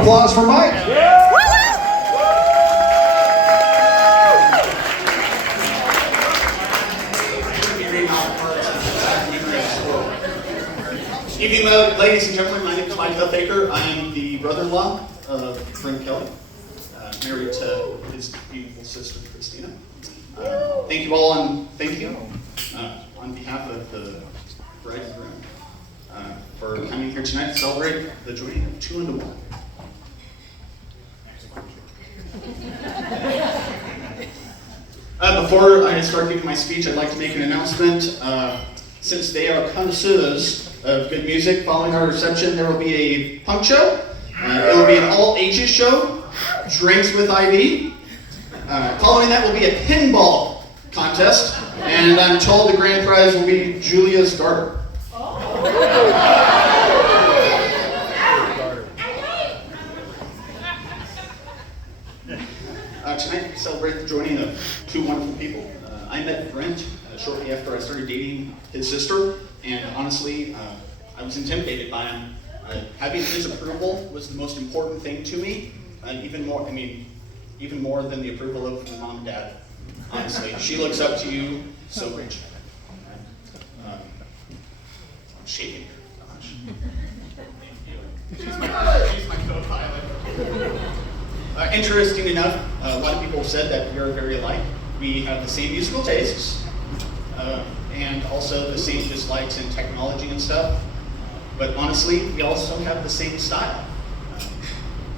Applause for Mike. Evening, ladies and gentlemen. My name is Mike Baker. I am the brother-in-law of Brent Kelly, married to his beautiful sister, Christina. Thank you all, and thank you on behalf of the bride and groom for coming here tonight to celebrate the joining of 2 into 1. Before I start giving my speech, I'd like to make an announcement. Since they are connoisseurs of good music, following our reception, there will be a punk show. It will be an all-ages show, drinks with IV. Following that will be a pinball contest, and I'm told the grand prize will be Julia's garter. Tonight we celebrate the joining of 2 wonderful people. I met Brent shortly after I started dating his sister, and honestly, I was intimidated by him. Having his approval was the most important thing to me, even more than the approval of my mom and dad. Honestly, she looks up to you so much. I'm shaking her. Gosh. She's my co-pilot. Interesting enough, a lot of people have said that we are very alike. We have the same musical tastes, and also the same dislikes in technology and stuff. But honestly, we also have the same style.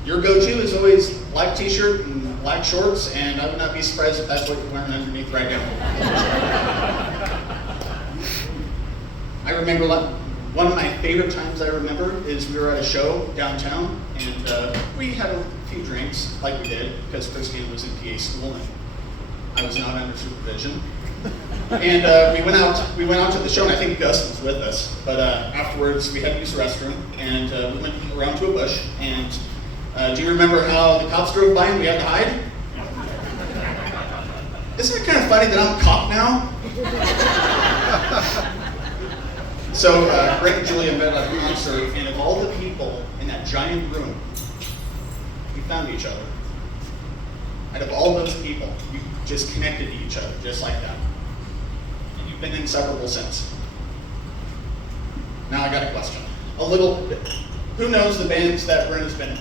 Your go-to is always black t-shirt and black shorts, and I would not be surprised if that's what you're wearing underneath right now. I remember one of my favorite times I remember is we were at a show downtown, and we had a few drinks, like we did, because Christine was in PA school and I was not under supervision. And we went out to the show, and I think Gus was with us. But afterwards, we had to use the restroom, and we went around to a bush. And do you remember how the cops drove by and we had to hide? Isn't it kind of funny that I'm a cop now? So Brent and Julia met at a concert, and of all the people in that giant room, we found each other. Out of all those people, we just connected to each other, just like that. And you've been inseparable since. Now I got a question. A little bit. Who knows the bands that Brent has been in?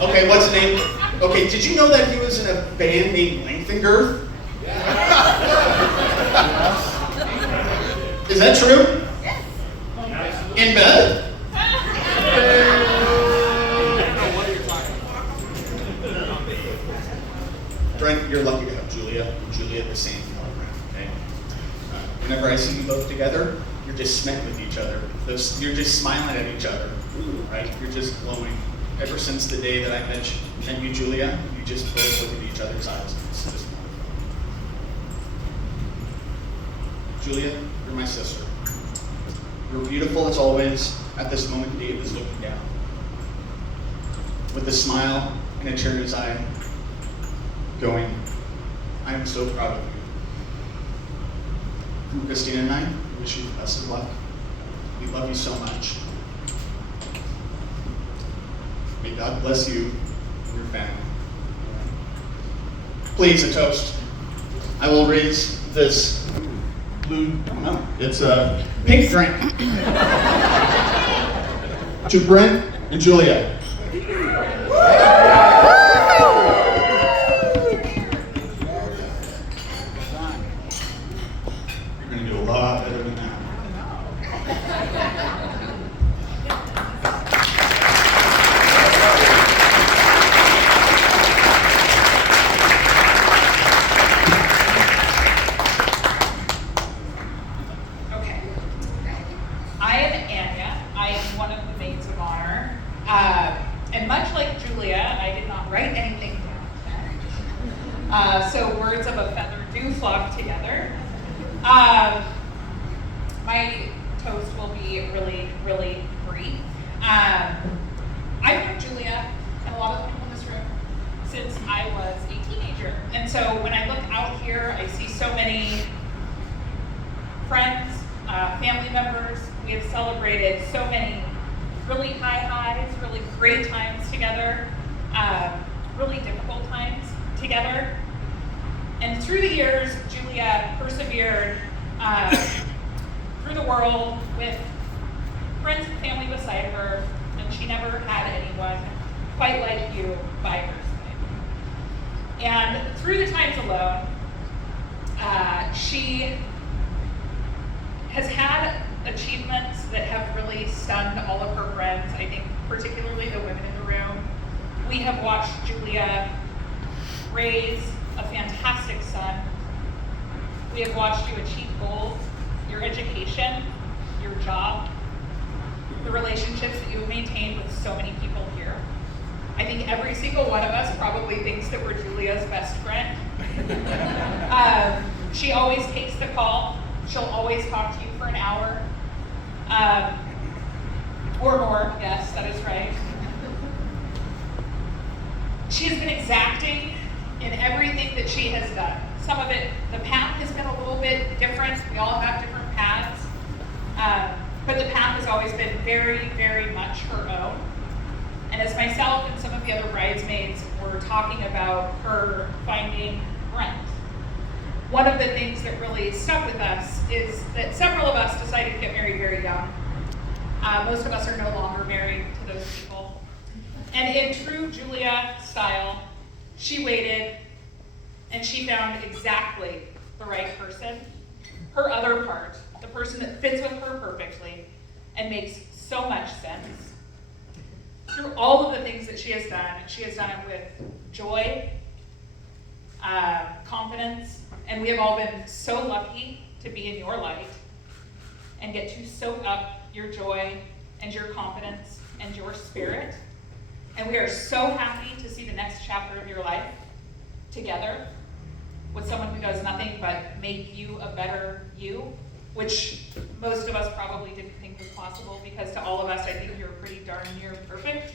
Okay, what's the name? Okay, did you know that he was in a band named Length and Girth? Is that true? In bed? Brent, you're lucky to have Julia and Julia the same program, okay? Whenever I see you both together, you're just smitten with each other. You're just smiling at each other, right? You're just glowing. Ever since the day that I met you, Julia, you just both look at each other's eyes. It's just wonderful. Julia, you're my sister. You're beautiful as always. At this moment, Dave is looking down with a smile and a tear in his eye, going, I am so proud of you. From Christina and I, we wish you the best of luck. We love you so much. May God bless you and your family. Please, a toast. I will raise this blue, no, it's a pink drink to Brent and Julia. You're going to do a lot better than that. And much like Julia, I did not write anything down. So words of a feather do flock together. My toast will be really, really brief. I've known Julia and a lot of the people in this room since I was a teenager. And so when I look out here, I see so many friends, family members. We have celebrated so many really high highs, great times together, really difficult times together. And through the years, Julia persevered through the world with friends and family beside her, and she never had anyone quite like you by her side. And through the times alone, she has had achievements that have really stunned all of her friends, I think particularly the women in the room. We have watched Julia raise a fantastic son. We have watched you achieve goals, your education, your job, the relationships that you have maintained with so many people here. I think every single one of us probably thinks that we're Julia's best friend. She always takes the call. She'll always talk to you for an hour. Or more, yes, that is right. She has been exacting in everything that she has done. Some of it, the path has been a little bit different. We all have different paths. But the path has always been very, very much her own. And as myself and some of the other bridesmaids were talking about her finding Brent, one of the things that really stuck with us is that several of us decided to get married very young. Most of us are no longer married to those people. And in true Julia style, she waited and she found exactly the right person, her other part, the person that fits with her perfectly and makes so much sense. Through all of the things that she has done it with joy, confidence, and we have all been so lucky to be in your light and get to soak up your joy and your confidence and your spirit. And we are so happy to see the next chapter of your life together with someone who does nothing but make you a better you, which most of us probably didn't think was possible, because to all of us, I think you're pretty darn near perfect.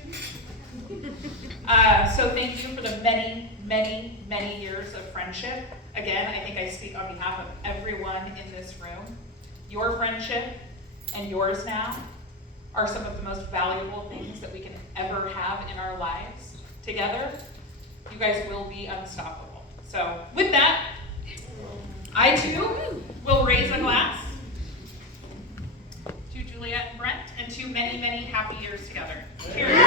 So thank you for the many, many, many years of friendship. Again, I think I speak on behalf of everyone in this room. Your friendship and yours now are some of the most valuable things that we can ever have in our lives together. You guys will be unstoppable. So with that, I too will raise a glass to Julia and Brent and to many, many happy years together. Cheers.